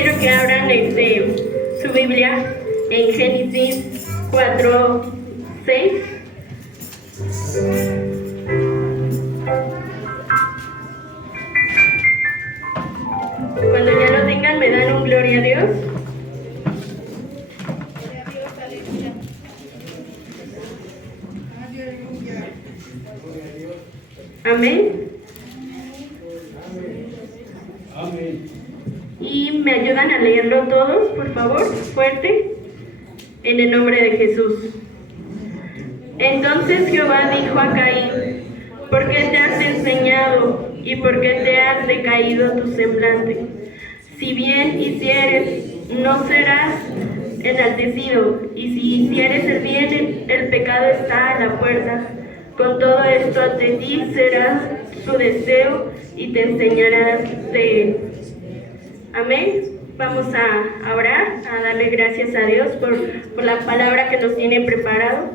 quiero que abran su Biblia en Génesis 4:6. Cuando ya lo tengan, me dan un gloria a Dios. Amén. Y me ayudan a leerlo todos, por favor, fuerte, en el nombre de Jesús. Entonces Jehová dijo a Caín: ¿por qué te has enseñado y por qué te has decaído tu semblante? Si bien hicieres, no serás enaltecido, y si hicieres el bien, el pecado está a la puerta. Con todo esto ante ti será su deseo y te enseñarás de él. Amén. Vamos a orar, a darle gracias a Dios por la palabra que nos tiene preparado,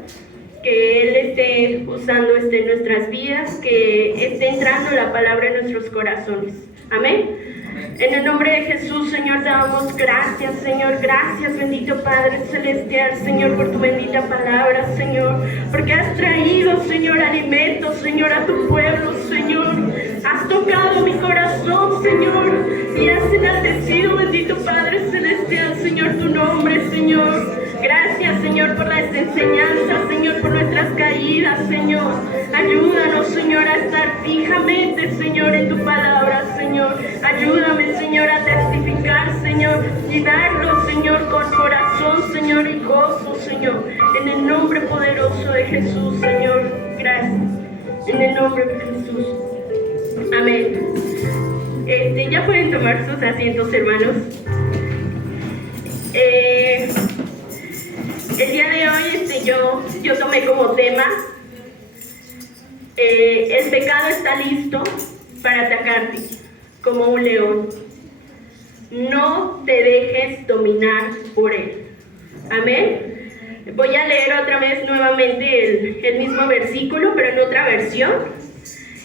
que Él esté usando en nuestras vidas, que esté entrando la palabra en nuestros corazones. Amén. En el nombre de Jesús, Señor, te damos gracias, Señor. Gracias, bendito Padre Celestial, Señor, por tu bendita palabra, Señor. Porque has traído, Señor, alimento, Señor, a tu pueblo, Señor. Has tocado mi corazón, Señor, y has enaltecido, bendito Padre Celestial, Señor, tu nombre, Señor. Gracias, Señor, por las enseñanzas, Señor, por nuestras caídas, Señor. Ayúdanos, Señor, a estar fijamente, Señor, en tu palabra, Señor. Ayúdame, Señor, a testificar, Señor, y darlo, Señor, con corazón, Señor, y gozo, Señor. En el nombre poderoso de Jesús, Señor. Gracias. En el nombre de Jesús. Amén. Ya pueden tomar sus asientos, hermanos. El día de hoy yo tomé como tema el pecado está listo para atacarte como un león. No te dejes dominar por él. Amén. Voy a leer otra vez nuevamente el mismo versículo, pero en otra versión.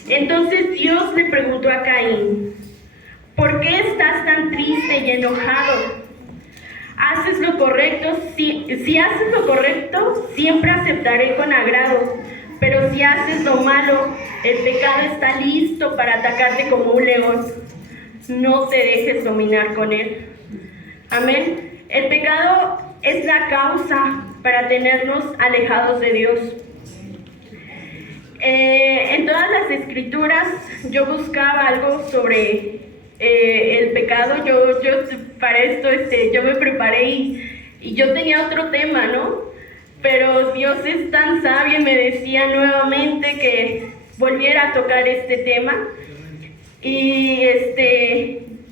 Entonces Dios le preguntó a Caín: ¿por qué estás tan triste y enojado? Haces lo correcto, si haces lo correcto, siempre aceptaré con agrado. Pero si haces lo malo, el pecado está listo para atacarte como un león. No te dejes dominar con él. Amén. El pecado es la causa para tenernos alejados de Dios. En todas las escrituras yo buscaba algo sobre el pecado. Yo para esto yo me preparé y yo tenía otro tema, ¿no? Pero Dios es tan sabio y me decía nuevamente que volviera a tocar este tema. Y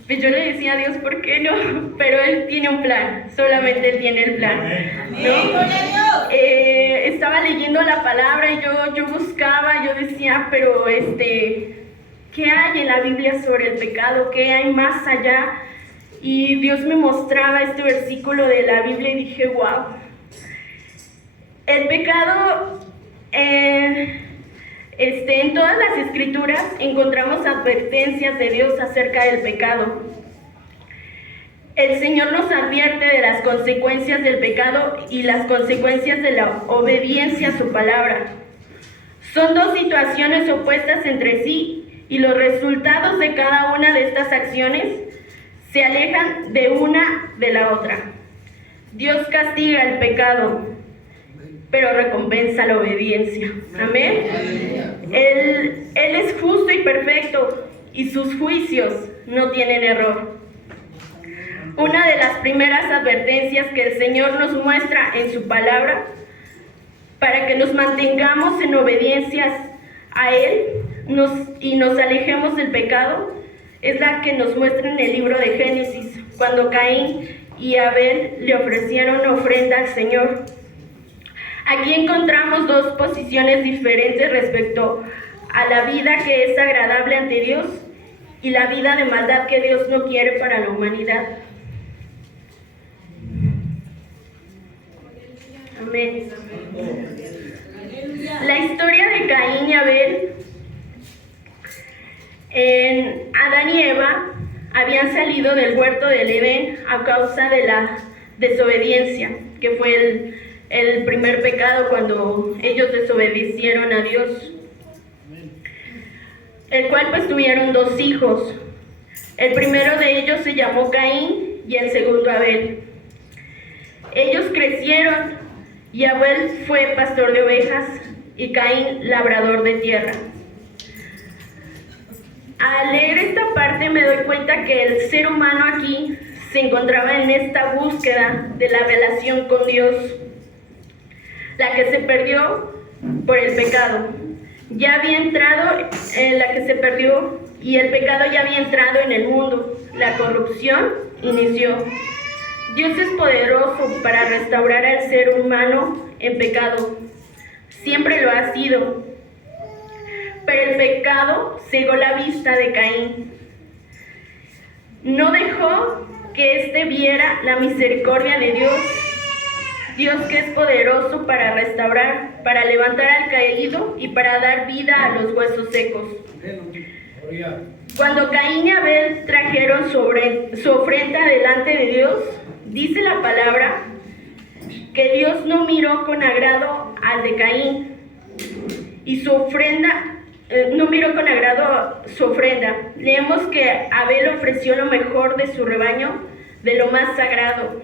pues yo le decía a Dios, ¿por qué no? Pero Él tiene un plan, solamente Él tiene el plan, ¿no? Estaba leyendo la palabra y yo buscaba, yo decía, pero ¿qué hay en la Biblia sobre el pecado? ¿Qué hay más allá? Y Dios me mostraba este versículo de la Biblia y dije, wow. El pecado, en todas las escrituras encontramos advertencias de Dios acerca del pecado. El Señor nos advierte de las consecuencias del pecado y las consecuencias de la obediencia a su palabra. Son dos situaciones opuestas entre sí y los resultados de cada una de estas acciones se alejan de una de la otra. Dios castiga el pecado, pero recompensa la obediencia. Amén. Él es justo y perfecto y sus juicios no tienen error. Una de las primeras advertencias que el Señor nos muestra en su palabra para que nos mantengamos en obediencias a Él y nos alejemos del pecado es la que nos muestra en el libro de Génesis, cuando Caín y Abel le ofrecieron ofrenda al Señor. Aquí encontramos dos posiciones diferentes respecto a la vida que es agradable ante Dios y la vida de maldad que Dios no quiere para la humanidad. Amén. La historia de Caín y Abel, en Adán y Eva, habían salido del huerto del Edén a causa de la desobediencia, que fue el primer pecado cuando ellos desobedecieron a Dios, el cual pues tuvieron 2 hijos. El primero de ellos se llamó Caín y el segundo Abel. Ellos crecieron y Abel fue pastor de ovejas y Caín labrador de tierra. Al leer esta parte me doy cuenta que el ser humano aquí se encontraba en esta búsqueda de la relación con Dios, la que se perdió por el pecado. Ya había entrado en la que se perdió y el pecado ya había entrado en el mundo. La corrupción inició. Dios es poderoso para restaurar al ser humano en pecado. Siempre lo ha sido. Pero el pecado cegó la vista de Caín. No dejó que éste viera la misericordia de Dios. Dios que es poderoso para restaurar, para levantar al caído y para dar vida a los huesos secos. Cuando Caín y Abel trajeron su ofrenda delante de Dios, dice la palabra que Dios no miró con agrado al de Caín y su ofrenda. No miró con agrado su ofrenda. Leemos que Abel ofreció lo mejor de su rebaño, de lo más sagrado.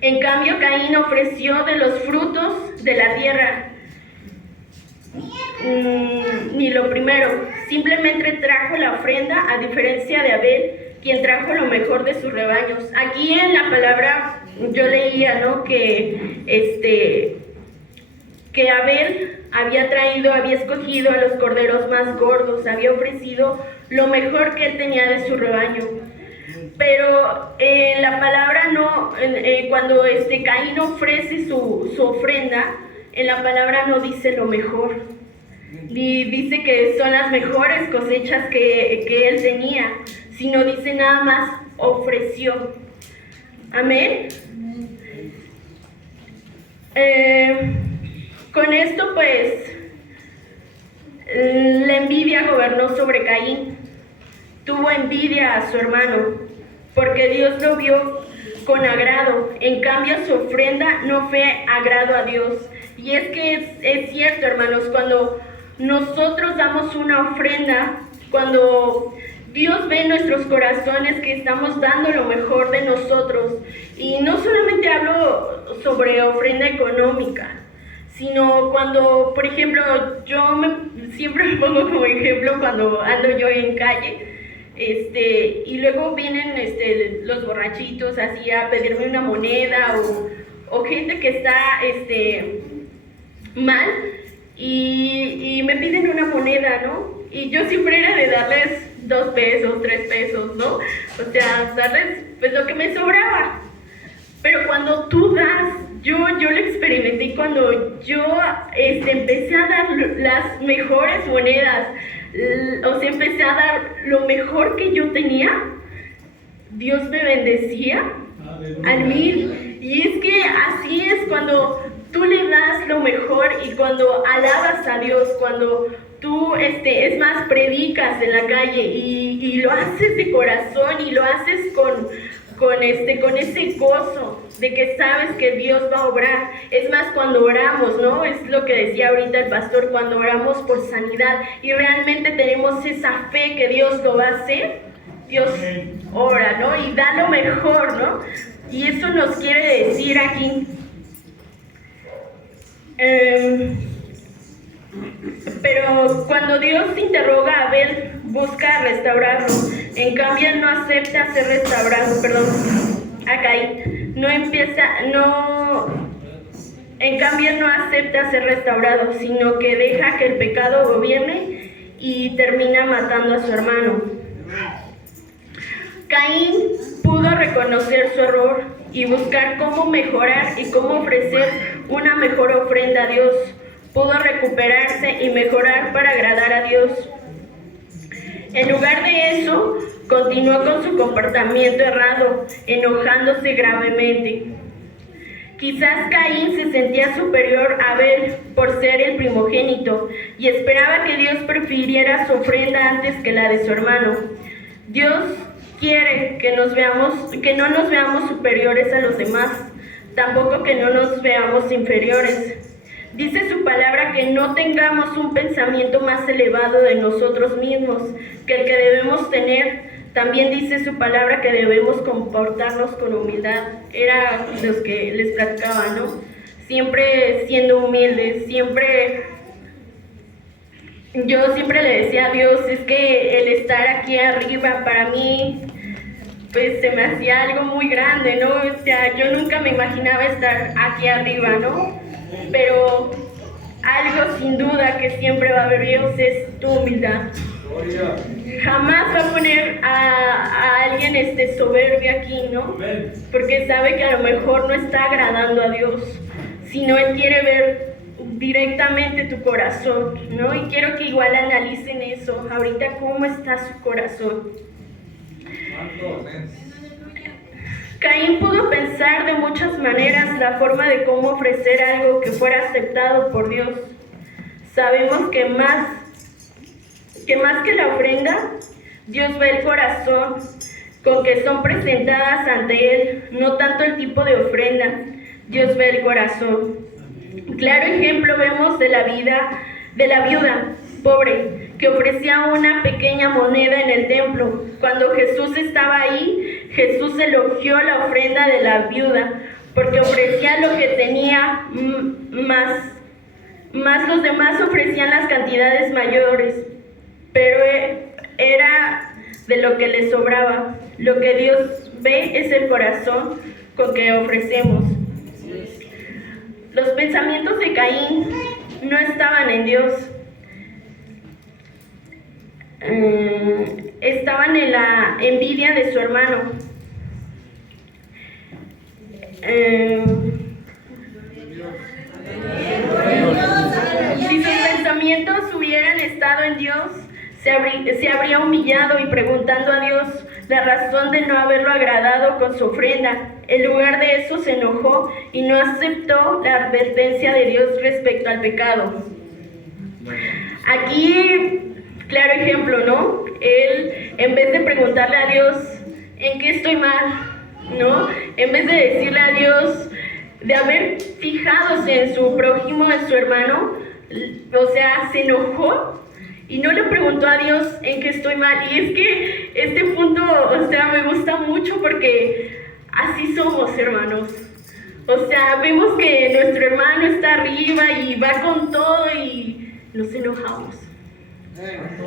En cambio, Caín ofreció de los frutos de la tierra, ni lo primero. Simplemente trajo la ofrenda, a diferencia de Abel, quien trajo lo mejor de sus rebaños. Aquí en la palabra yo leía, ¿no?, que Abel había escogido a los corderos más gordos, había ofrecido lo mejor que él tenía de su rebaño. Pero la palabra no, cuando Caín ofrece su ofrenda, en la palabra no dice lo mejor. Ni dice que son las mejores cosechas que él tenía, sino dice nada más ofreció. Amén. Con esto pues la envidia gobernó sobre Caín. Tuvo envidia a su hermano porque Dios lo vio con agrado. En cambio su ofrenda no fue agrado a Dios. Y es que es cierto, hermanos, cuando nosotros damos una ofrenda, cuando Dios ve en nuestros corazones que estamos dando lo mejor de nosotros, y no solamente hablo sobre ofrenda económica, sino cuando, por ejemplo, siempre me pongo como ejemplo cuando ando yo en calle, y luego vienen los borrachitos así a pedirme una moneda o gente que está mal y me piden una moneda, ¿no? Y yo siempre era de darles 2 pesos, 3 pesos, ¿no? O sea, darles pues lo que me sobraba. Pero cuando tú das, yo lo experimenté cuando yo empecé a dar las mejores monedas, o sea, empecé a dar lo mejor que yo tenía, Dios me bendecía al 1000. Y es que así es cuando tú le das lo mejor y cuando alabas a Dios, cuando tú, es más, predicas en la calle y lo haces de corazón y lo haces con ese gozo de que sabes que Dios va a obrar. Es más, cuando oramos, ¿no? Es lo que decía ahorita el pastor, cuando oramos por sanidad y realmente tenemos esa fe que Dios lo va a hacer, Dios ora, ¿no? Y da lo mejor, ¿no? Y eso nos quiere decir aquí. Pero cuando Dios interroga a Abel, busca restaurarlo. En cambio, él no acepta ser restaurado, a Caín. En cambio, no acepta ser restaurado, sino que deja que el pecado gobierne y termina matando a su hermano. Caín pudo reconocer su error y buscar cómo mejorar y cómo ofrecer una mejor ofrenda a Dios. Pudo recuperarse y mejorar para agradar a Dios. En lugar de eso, continuó con su comportamiento errado, enojándose gravemente. Quizás Caín se sentía superior a Abel por ser el primogénito y esperaba que Dios prefiriera su ofrenda antes que la de su hermano. Dios quiere que no nos veamos superiores a los demás, tampoco que no nos veamos inferiores. Dice su palabra que no tengamos un pensamiento más elevado de nosotros mismos que el que debemos tener. También dice su palabra que debemos comportarnos con humildad. Era los que les platicaba, ¿no? Siempre siendo humildes, yo siempre le decía a Dios, es que el estar aquí arriba para mí, pues se me hacía algo muy grande, ¿no? O sea, yo nunca me imaginaba estar aquí arriba, ¿no? Pero algo sin duda que siempre va a haber Dios es tu humildad. Jamás va a poner a alguien soberbio aquí, ¿no? Porque sabe que a lo mejor no está agradando a Dios, sino Él quiere ver directamente tu corazón, ¿no? Y quiero que igual analicen eso, ahorita cómo está su corazón. Caín pudo pensar de muchas maneras la forma de cómo ofrecer algo que fuera aceptado por Dios. Sabemos que más que la ofrenda, Dios ve el corazón con que son presentadas ante Él, no tanto el tipo de ofrenda. Dios ve el corazón. Claro ejemplo vemos de la viuda pobre que ofrecía una pequeña moneda en el templo. Cuando Jesús estaba ahí, Jesús elogió la ofrenda de la viuda porque ofrecía lo que tenía más los demás ofrecían las cantidades mayores, pero era de lo que les sobraba. Lo que Dios ve es el corazón con que ofrecemos. Los pensamientos de Caín no estaban en Dios. Estaban en la envidia de su hermano. Si sus pensamientos hubieran estado en Dios, se habría humillado y preguntando a Dios la razón de no haberlo agradado con su ofrenda. En lugar de eso se enojó y no aceptó la advertencia de Dios respecto al pecado. Aquí, claro ejemplo, ¿no? Él, en vez de preguntarle a Dios, ¿en qué estoy mal? ¿No? En vez de decirle a Dios, de haber fijadose en su prójimo, en su hermano, o sea, se enojó y no le preguntó a Dios en qué estoy mal. Y es que este punto, o sea, me gusta mucho porque así somos, hermanos. O sea, vemos que nuestro hermano está arriba y va con todo y nos enojamos.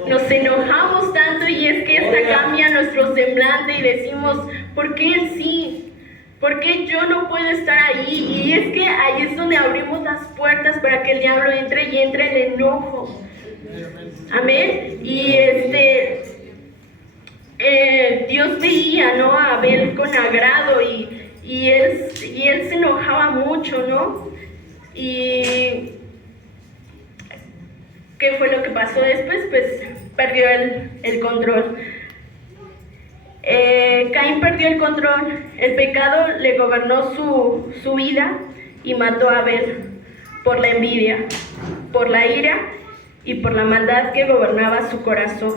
Nos enojamos tanto y es que hasta cambia nuestro semblante y decimos, ¿por qué él sí? ¿Por qué yo no puedo estar ahí? Y es que ahí es donde abrimos las puertas para que el diablo entre y entre el enojo. Amén. Y Dios veía, ¿no?, a Abel con agrado y él se enojaba mucho, ¿no? Y ¿qué fue lo que pasó después? Pues perdió el control. Caín perdió el control, el pecado le gobernó su vida y mató a Abel por la envidia, por la ira y por la maldad que gobernaba su corazón.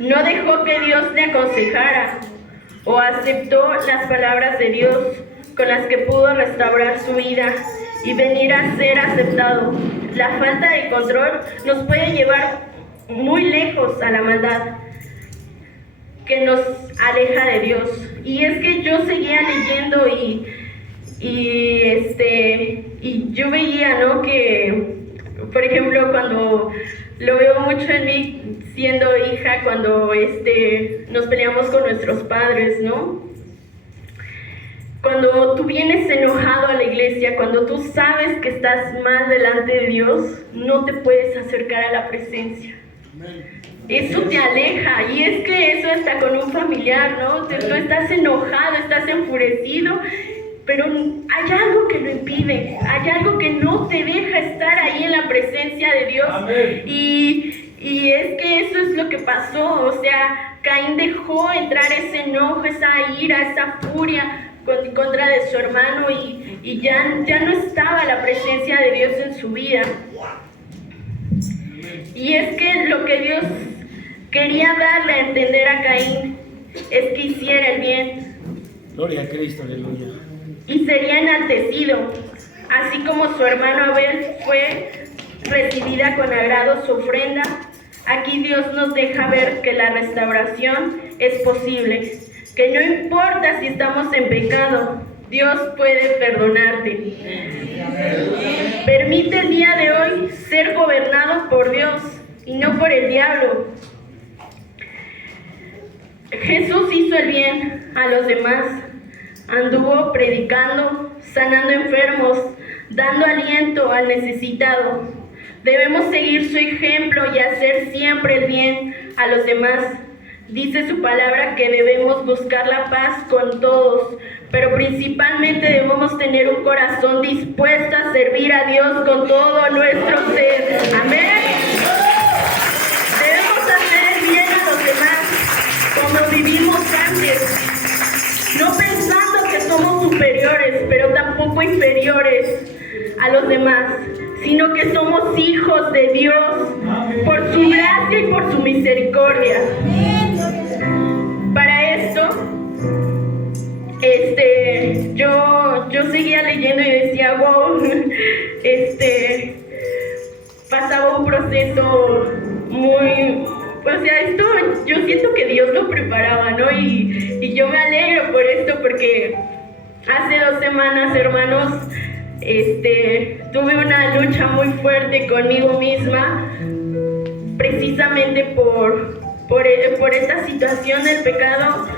No dejó que Dios le aconsejara o aceptó las palabras de Dios con las que pudo restaurar su vida y venir a ser aceptado. La falta de control nos puede llevar muy lejos a la maldad que nos aleja de Dios. Y es que yo seguía leyendo y yo veía, ¿no?, que, por ejemplo, cuando lo veo mucho en mí siendo hija, cuando nos peleamos con nuestros padres, ¿no? Cuando tú vienes enojado a la iglesia, cuando tú sabes que estás mal delante de Dios, no te puedes acercar a la presencia. Eso te aleja, y es que eso está con un familiar, ¿no? Tú estás enojado, estás enfurecido, pero hay algo que lo impide, hay algo que no te deja estar ahí en la presencia de Dios. Y es que eso es lo que pasó, o sea, Caín dejó entrar ese enojo, esa ira, esa furia en contra de su hermano y ya no estaba la presencia de Dios en su vida. Y es que lo que Dios quería darle a entender a Caín es que hiciera el bien. Gloria a Cristo, aleluya. Y sería enaltecido, así como su hermano Abel fue recibida con agrado su ofrenda. Aquí Dios nos deja ver que la restauración es posible, que no importa si estamos en pecado, Dios puede perdonarte. Permite el día de hoy ser gobernado por Dios y no por el diablo. Jesús hizo el bien a los demás, anduvo predicando, sanando enfermos, dando aliento al necesitado. Debemos seguir su ejemplo y hacer siempre el bien a los demás. Dice su palabra que debemos buscar la paz con todos, pero principalmente debemos tener un corazón dispuesto a servir a Dios con todo nuestro ser. Amén. Debemos hacer el bien a los demás como vivimos antes, no pensando que somos superiores, pero tampoco inferiores a los demás, sino que somos hijos de Dios por su gracia y por su misericordia. Para esto, yo seguía leyendo y decía, wow, pasaba un proceso muy, o sea, esto yo siento que Dios lo preparaba, ¿no? Y yo me alegro por esto porque hace 2 semanas, hermanos, tuve una lucha muy fuerte conmigo misma, precisamente por esta situación del pecado.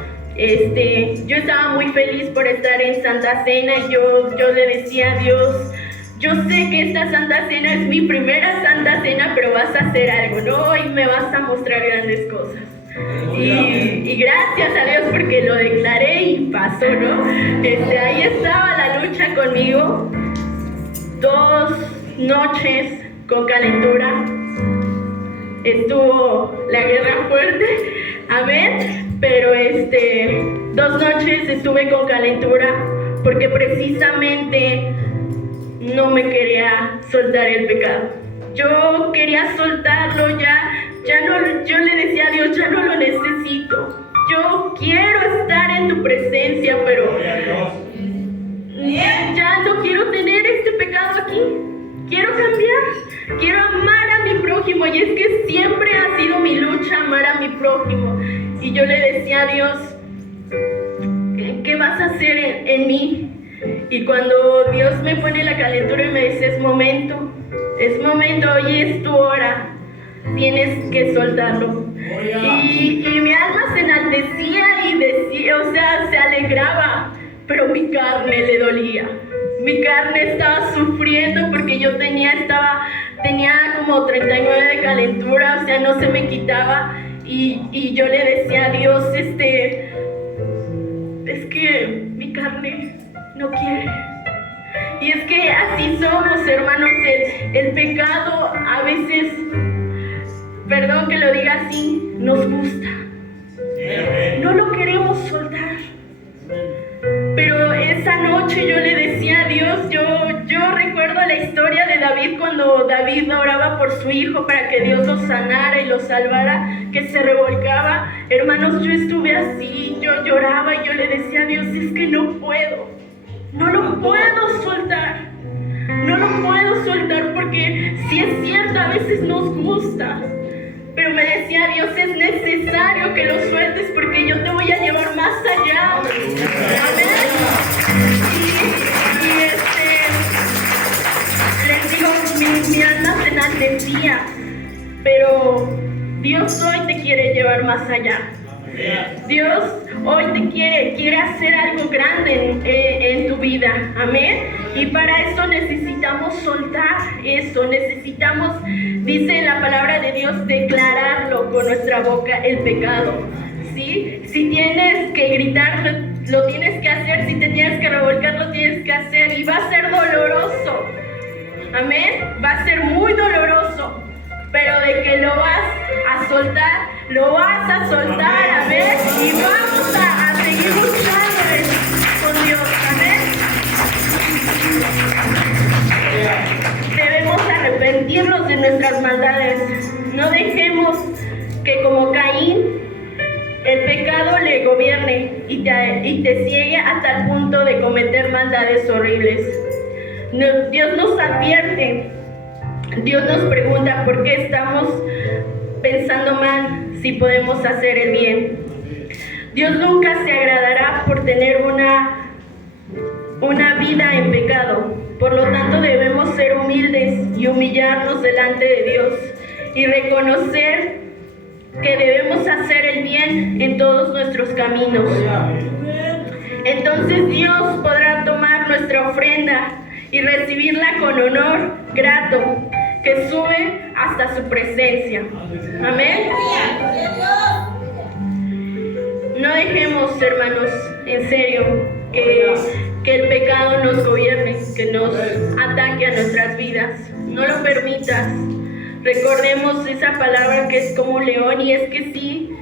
Yo estaba muy feliz por estar en Santa Cena y yo le decía a Dios, yo sé que esta Santa Cena es mi primera Santa Cena, pero vas a hacer algo, ¿no? Y me vas a mostrar grandes cosas. Y gracias a Dios porque lo declaré y pasó, ¿no? Ahí estaba la lucha conmigo, 2 noches con calentura, estuvo la guerra fuerte, amén, pero 2 noches estuve con calentura porque precisamente no me quería soltar el pecado. Yo quería soltarlo, yo le decía a Dios, ya no lo necesito. Yo quiero estar en tu presencia, pero ya no quiero tener este pecado aquí. Quiero cambiar, quiero amar a mi prójimo. Y es que siempre ha sido mi lucha amar a mi prójimo. Y yo le decía a Dios, ¿qué vas a hacer en mí? Y cuando Dios me pone la calentura y me dice, es momento, hoy es tu hora, tienes que soltarlo. Y mi alma se enaltecía y decía, o sea, se alegraba, pero mi carne le dolía. Mi carne estaba sufriendo porque yo tenía como 39 de calentura, o sea, no se me quitaba. Y yo le decía a Dios, es que mi carne no quiere. Y es que así somos, hermanos. El pecado a veces, perdón que lo diga así, nos gusta. No lo queremos soltar. Pero esa noche yo le decía a Dios, yo recuerdo la historia de David cuando David oraba por su hijo para que Dios lo sanara y lo salvara, que se revolcaba. Hermanos, yo estuve así, yo lloraba y yo le decía a Dios, es que no lo puedo soltar. No lo puedo soltar porque sí es cierto, a veces nos gusta. Pero me decía Dios, es necesario que lo sueltes porque yo te voy a llevar más allá. Amén. Les digo, mi alma se enaltecía, pero Dios hoy te quiere llevar más allá. Dios hoy te quiere hacer algo grande en tu vida, amén. Y para eso necesitamos soltar eso, necesitamos, dice la palabra de Dios, declararlo con nuestra boca el pecado, ¿sí? Si tienes que gritar, lo tienes que hacer, si te tienes que revolcar, lo tienes que hacer, y va a ser doloroso, amén, va a ser muy doloroso, pero de que lo vas a soltar, lo vas a soltar, amén, y vamos a seguir luchando con Dios, amén. Debemos arrepentirnos de nuestras maldades. No dejemos que como Caín el pecado le carne y te ciegue hasta el punto de cometer maldades horribles. Dios nos advierte, Dios nos pregunta por qué estamos pensando mal si podemos hacer el bien. Dios nunca se agradará por tener una vida en pecado. Por lo tanto, debemos ser humildes y humillarnos delante de Dios y reconocer que debemos hacer el bien en todos nuestros caminos. Entonces Dios podrá tomar nuestra ofrenda y recibirla con honor grato que sube hasta su presencia. Amén. No dejemos, hermanos, en serio, que el pecado nos gobierne, que nos ataque a nuestras vidas. No lo permitas. Recordemos esa palabra que es como un león, y es que sí,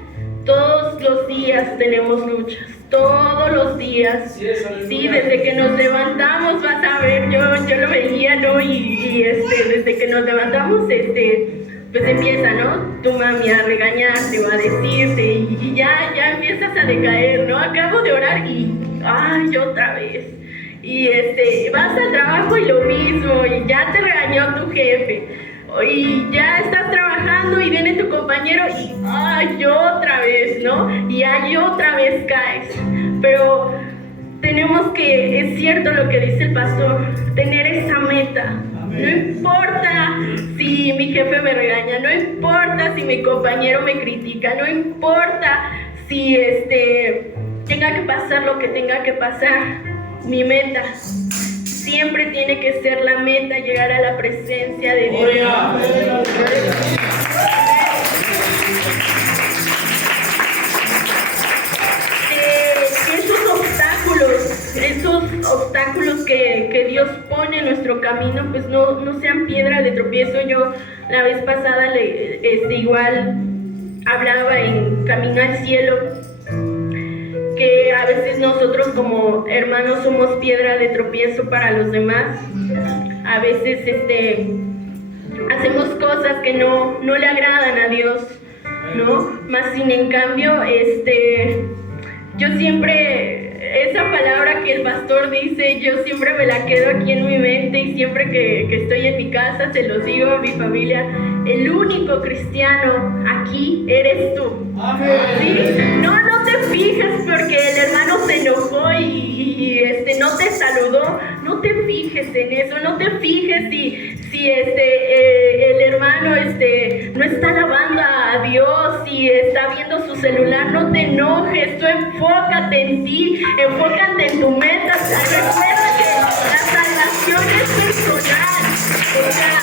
todos los días tenemos luchas, todos los días. Sí, desde que nos levantamos, vas a ver, yo lo veía, ¿no? Y desde que nos levantamos, pues empieza, ¿no? Tu mami a regañarte o a decirte, y ya empiezas a decaer, ¿no? Acabo de orar y, ay, otra vez. Y vas al trabajo y lo mismo, y ya te regañó tu jefe. Y ya estás trabajando y viene tu compañero y ¡ay, otra vez!, ¿no? Y ¡ay, otra vez caes! Pero tenemos que, es cierto lo que dice el pastor, tener esa meta. No importa si mi jefe me regaña, no importa si mi compañero me critica, no importa si tenga que pasar lo que tenga que pasar. Mi meta siempre tiene que ser la meta, llegar a la presencia de Dios. Esos obstáculos que Dios pone en nuestro camino, pues no sean piedra de tropiezo. Yo la vez pasada igual hablaba en Camino al Cielo, que a veces nosotros como hermanos somos piedra de tropiezo para los demás. A veces hacemos cosas que no le agradan a Dios, ¿no? Más sin en cambio, yo siempre, esa palabra que el pastor dice, yo siempre me la quedo aquí en mi mente, y siempre que estoy en mi casa se los digo a mi familia: el único cristiano aquí eres tú. ¿Sí? No te fijes porque el hermano se enojó y no te saludó. No te fijes en eso, no te fijes si el hermano no está alabando a Dios, si está viendo su celular. No te enojes, tú enfócate en ti, enfócate en tu meta. Recuerda que la salvación es personal. O sea,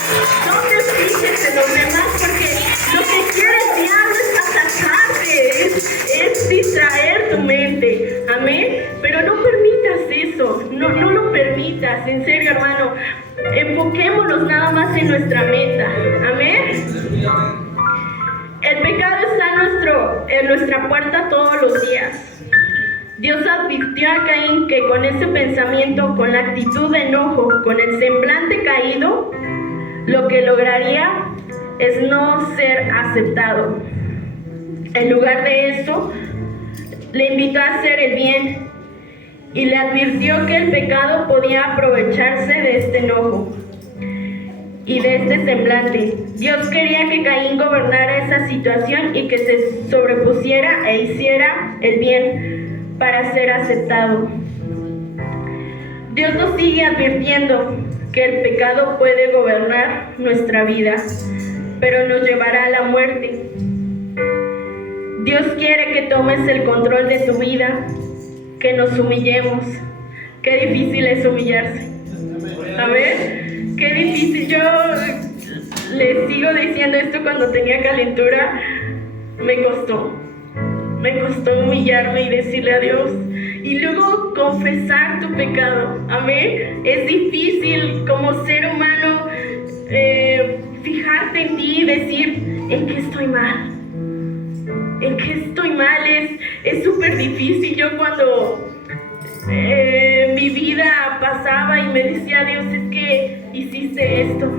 no te fijes en los demás, porque lo que quiere el diablo es atacarte, es distraer tu mente. Amén. Pero no permitas eso, no lo permitas, en serio, hermano. Enfoquémonos nada más en nuestra meta. Amén. El pecado está en nuestra puerta todos los días. Dios advirtió a Caín que con ese pensamiento, con la actitud de enojo, con el semblante caído, lo que lograría es no ser aceptado. En lugar de eso, le invitó a hacer el bien y le advirtió que el pecado podía aprovecharse de este enojo y de este semblante. Dios quería que Caín gobernara esa situación y que se sobrepusiera e hiciera el bien para ser aceptado. Dios nos sigue advirtiendo que el pecado puede gobernar nuestra vida, pero nos llevará a la muerte. Dios quiere que tomes el control de tu vida, que nos humillemos. Qué difícil es humillarse. A ver, qué difícil. Yo les sigo diciendo esto cuando tenía calentura. Me costó humillarme y decirle a Dios. Y luego confesar tu pecado. Amén. Es difícil como ser humano fijarte en ti y decir: ¿en qué estoy mal? ¿En qué estoy mal? Es súper difícil. Yo cuando mi vida pasaba y me decía: Dios, es que hiciste esto,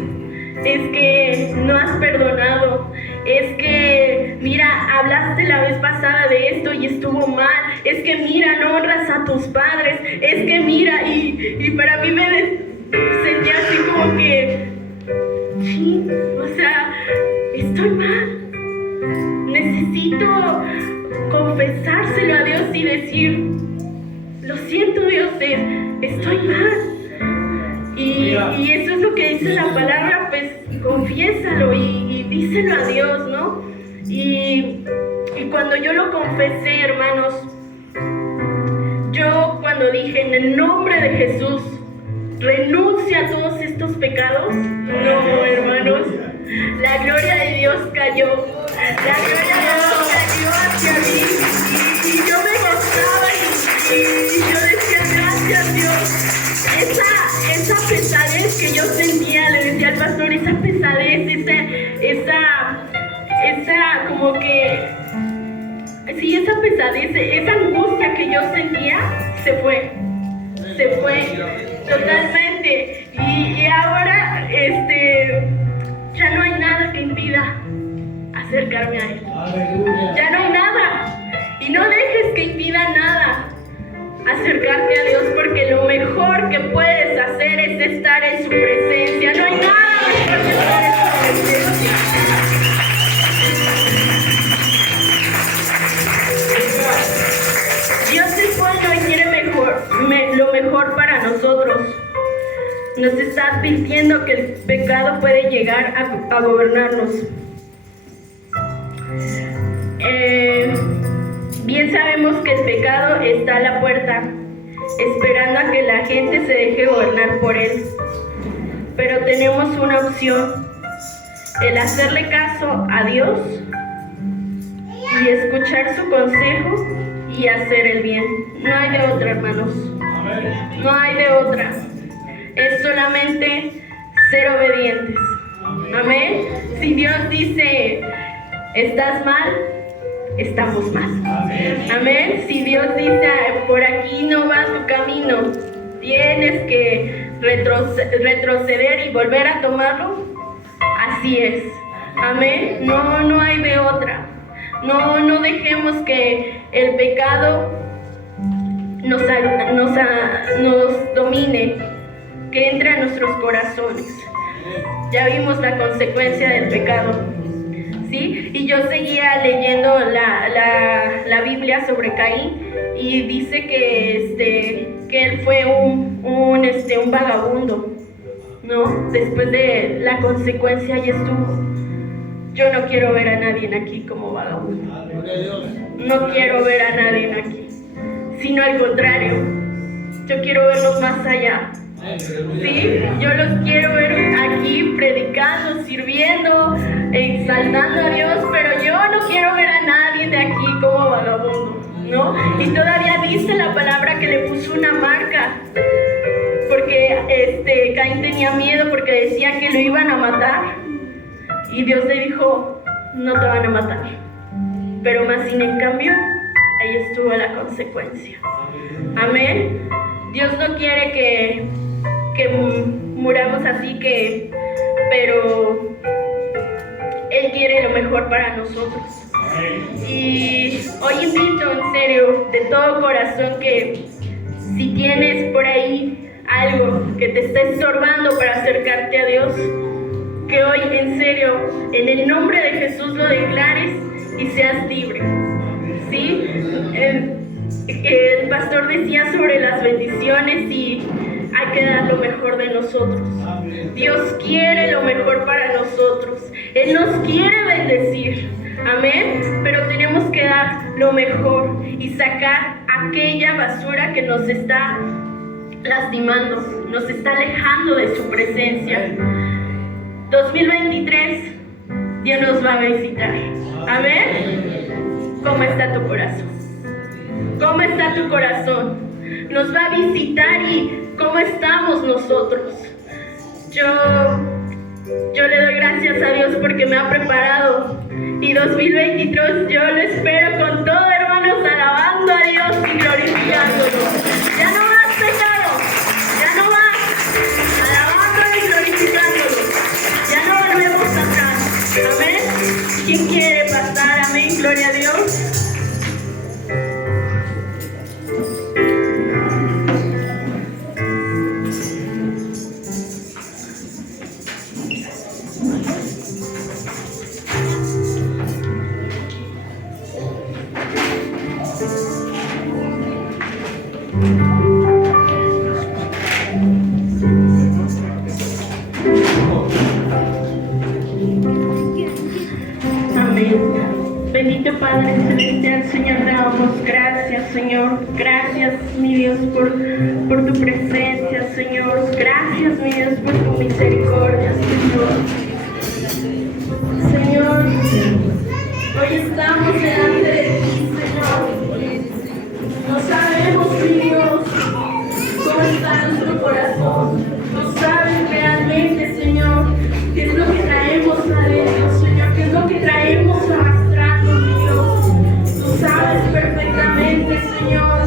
es que no has perdonado, es que mira, hablaste la vez pasada de esto y estuvo mal, es que mira, no honras a tus padres, es que mira, y para mí me sentía así como que, sí, o sea, estoy mal. Necesito confesárselo a Dios y decir, lo siento Dios, estoy mal. Y eso es lo que dice la palabra, pues confiésalo y díselo a Dios, ¿no? Y cuando yo lo confesé, hermanos, yo cuando dije en el nombre de Jesús, renuncia a todos estos pecados, no, hermanos, la gloria de Dios cayó, la gloria de Dios cayó hacia mí y yo me gozaba y yo decía gracias Dios. Esa pesadez que yo sentía, le decía al pastor, esa pesadez, esa como que, sí, esa pesadez, esa angustia que yo sentía, se fue totalmente. Y ahora, ya no hay nada que impida acercarme a Él. Ya no hay nada. Y no dejes que impida nada acercarte a Dios, porque lo mejor que puedes hacer es estar en su presencia. No hay nada mejor que estar en su presencia. Dios es bueno y quiere lo mejor para nosotros. Nos está advirtiendo que el pecado puede llegar a gobernarnos. Bien sabemos que el pecado está a la puerta, esperando a que la gente se deje gobernar por él. Pero tenemos una opción, el hacerle caso a Dios y escuchar su consejo y hacer el bien. No hay de otra, hermanos. No hay de otra. Es solamente ser obedientes. Amén. Si Dios dice, estás mal, estamos mal. Amén. Si Dios dice, por aquí no va tu camino, tienes que retroceder y volver a tomarlo, así es. Amén. No hay de otra. No dejemos que el pecado nos domine, que entre a nuestros corazones. Ya vimos la consecuencia del pecado, ¿sí? Y yo seguía leyendo la Biblia sobre Caín y dice que él fue un vagabundo, ¿no? Después de la consecuencia ya estuvo. Yo no quiero ver a nadie aquí como vagabundo. No quiero ver a nadie aquí, sino al contrario. Yo quiero verlos más allá. Sí, yo los quiero ver aquí predicando, sirviendo, exaltando a Dios, pero yo no quiero ver a nadie de aquí como vagabundo, ¿no? Y todavía dice la palabra que le puso una marca, porque Caín tenía miedo porque decía que lo iban a matar, y Dios le dijo, no te van a matar, pero más sin en cambio, ahí estuvo la consecuencia. Amén. Dios no quiere que muramos así, pero Él quiere lo mejor para nosotros. Y hoy invito en serio, de todo corazón, que si tienes por ahí algo que te está estorbando para acercarte a Dios, que hoy en serio, en el nombre de Jesús lo declares y seas libre. ¿Sí? El pastor decía sobre las bendiciones y hay que dar lo mejor de nosotros. Dios quiere lo mejor para nosotros. Él nos quiere bendecir. Amén. Pero tenemos que dar lo mejor y sacar aquella basura que nos está lastimando, nos está alejando de su presencia. 2023, Dios nos va a visitar. Amén. ¿Cómo está tu corazón? ¿Cómo está tu corazón? Nos va a visitar y ¿cómo estamos nosotros? Yo le doy gracias a Dios porque me ha preparado. Y 2023 yo lo espero con todo, hermanos, alabando a Dios y glorificándolo. Ya no más pecado, ya no más, alabándolo y glorificándolo. Ya no volvemos atrás. Amén. ¿Quién quiere pasar? Amén. Gloria a Dios. Señor. Gracias, mi Dios, por tu presencia, Señor. Gracias, mi Dios, por tu misericordia, Señor. Señor, hoy estamos delante de ti, Señor. No sabemos, mi Dios, cómo está nuestro corazón. No sabes realmente, Señor, qué es lo que traemos adentro, Señor, qué es lo que traemos arrastrando, mi Dios. Tú sabes perfectamente, Señor,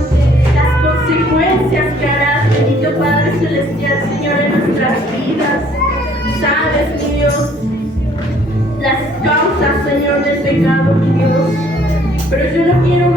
las consecuencias que harás, bendito Padre Celestial, Señor, en nuestras vidas. Sabes, mi Dios, las causas, Señor, del pecado, mi Dios. Pero yo no quiero